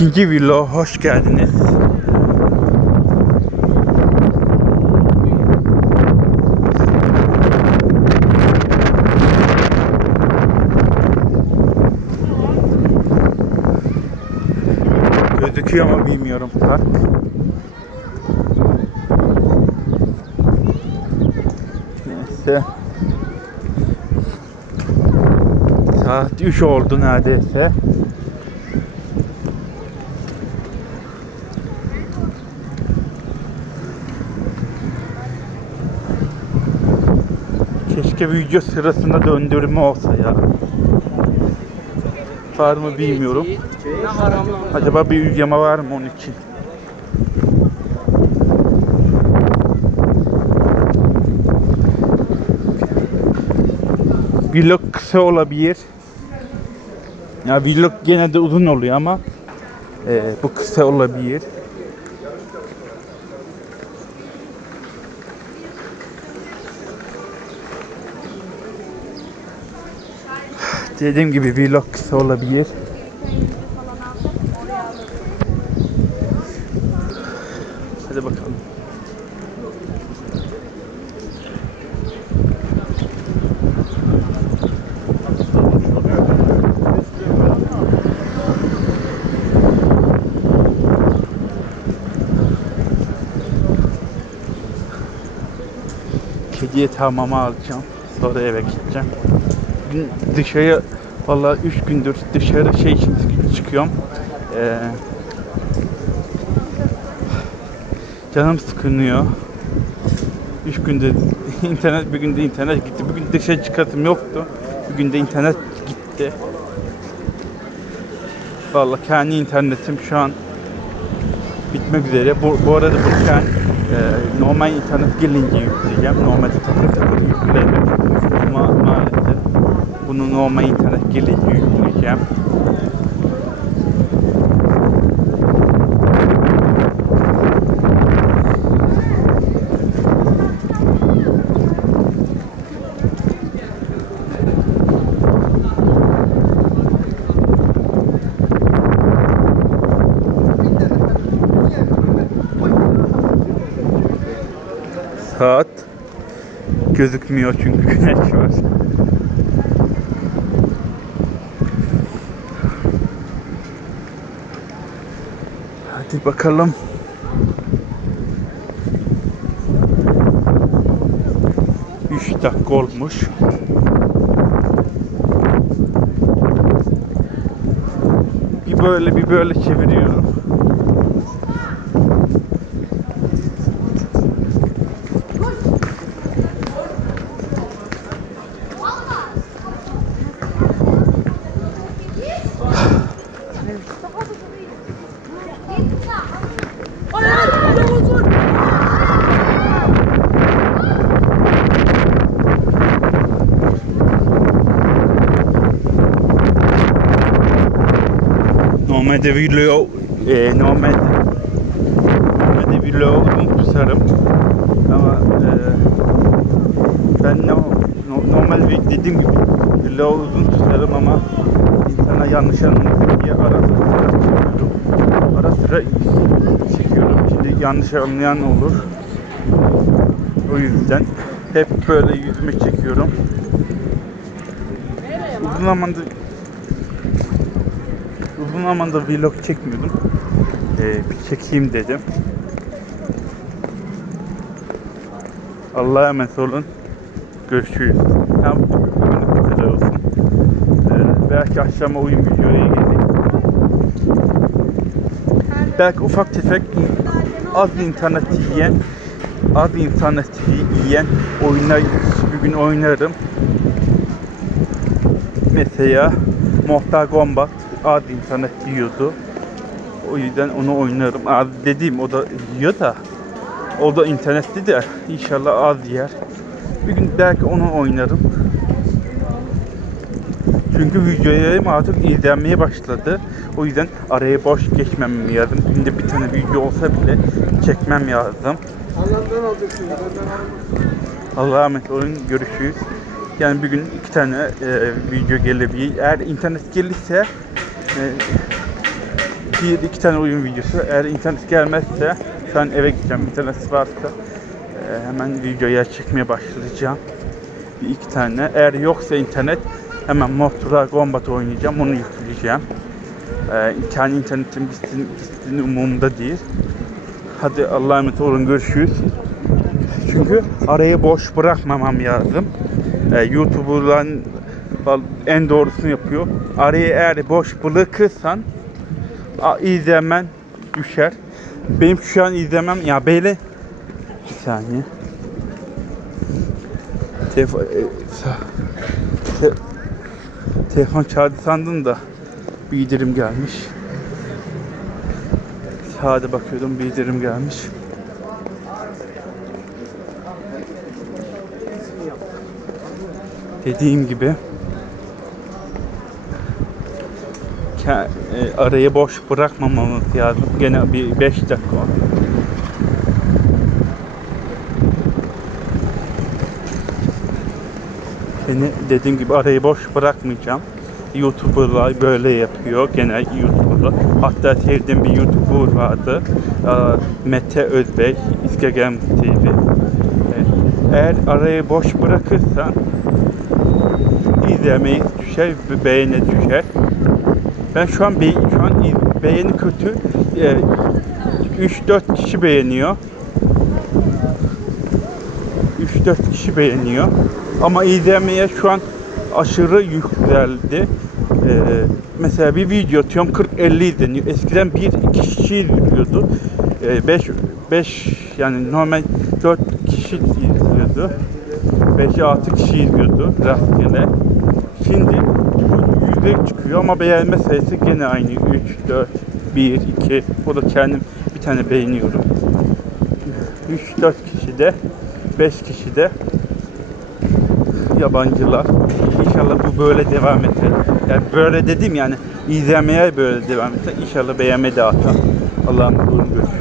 İkinci vlog hoş geldiniz. Gözüküyor ama bilmiyorum park. Neyse. Saat 3 oldu neredeyse. Keşke video sırasında döndürme olsa ya. Var mı bilmiyorum. Acaba bir uygulama var mı onun için? Vlog kısa olabilir. Ya vlog gene de uzun oluyor ama e, bu kısa olabilir. Dediğim gibi vlog kısa olabilir. Hadi bakalım. Kediye tamamı alacağım. Sonra eve gideceğim. Dışarı vallahi 3 gündür dışarı şey için çıkıyorum. Ee, canım sıkınıyor. 3 gündür internet bir günde internet gitti. Bugün dışarı çıkartım yoktu. Bir günde internet gitti. Vallahi kendi internetim şu an bitmek üzere. Bu, bu arada bu ben e, normal internet gelince yükleyeceğim. Takır takır yüklerim. Ama maalesef bunu normal internet gelince yükleyeceğim. Saat gözükmüyor çünkü güneş var. Hadi bakalım. Üç dakika olmuş. Bir böyle bir böyle çeviriyorum. Normalde video e, normal normalde video uzun tutarım ama e, ben no, no- normal dediğim gibi video uzun tutarım ama insana yanlış anlamasın diye ara sıra çekiyorum. Ara sıra çekiyorum. Şimdi yanlış anlayan olur. O yüzden hep böyle yüzümü çekiyorum. Uzun zamandır uzun zamandır vlog çekmiyordum. Ee, bir çekeyim dedim. Allah'a emanet olun. Görüşürüz. Bugünlük bu kadar olsun. Ee, belki akşama oyun videoya gelir. Belki ufak tefek az internet yiyen az internet yiyen oyunlar bir gün oynarım. Mesela Mortal Kombat az internet yiyordu. O yüzden onu oynarım. Az dediğim o da yiyor da o da internetli de inşallah az yer. Bir gün belki onu oynarım. Çünkü videolarım artık izlenmeye başladı. O yüzden araya boş geçmem lazım. Günde bir tane video olsa bile çekmem lazım. Allah'tan alacaksın. Allah'a emanet olun. Görüşürüz. Yani bir gün iki tane e, video gelebilir. Eğer internet gelirse bir iki tane oyun videosu. Eğer internet gelmezse şu an eve gideceğim. İnternet varsa e, hemen videoya çekmeye başlayacağım. Bir iki tane. Eğer yoksa internet hemen Mortal Kombat oynayacağım. Onu yükleyeceğim. E, kendi internetim gitsin, gitsin umurumda değil. Hadi Allah'a emanet olun. Görüşürüz. Çünkü arayı boş bırakmamam lazım. E, YouTuber'ların val- en doğrusunu yapıyor. Arayı eğer boş bırakırsan izlemen düşer. Benim şu an izlemem ya böyle bir saniye. Telefon, e, te- telefon çaldı sandım da bildirim gelmiş. Sağda bakıyordum bildirim gelmiş. Dediğim gibi ke- e, arayı boş bırakmamamız lazım. Gene bir 5 dakika. Seni dediğim gibi arayı boş bırakmayacağım. YouTuber'lar böyle yapıyor. Genel YouTuber'lar. Hatta sevdiğim bir YouTuber vardı. Mete Özbek, Instagram TV. E, Eğer arayı boş bırakırsan izlemeyi düşer, beğeni düşer. Ben şu an be şu an beğeni kötü. E, 3-4 kişi beğeniyor. 3-4 kişi beğeniyor. Ama izlemeye şu an aşırı yükseldi. Ee, mesela bir video atıyorum 40-50 izleniyor. Eskiden 1-2 kişi izliyordu. 5 5 yani normal 4 kişi izliyordu. 5-6 kişi izliyordu rastgele. Şimdi bu yüzde çıkıyor ama beğenme sayısı gene aynı. 3, 4, 1, 2. O da kendim bir tane beğeniyorum. 3-4 kişi de 5 kişi de yabancılar. İnşallah bu böyle devam eder. Yani böyle dedim yani izlemeye böyle devam eder. İnşallah beğenme de atar. Buyurun görüşürüz.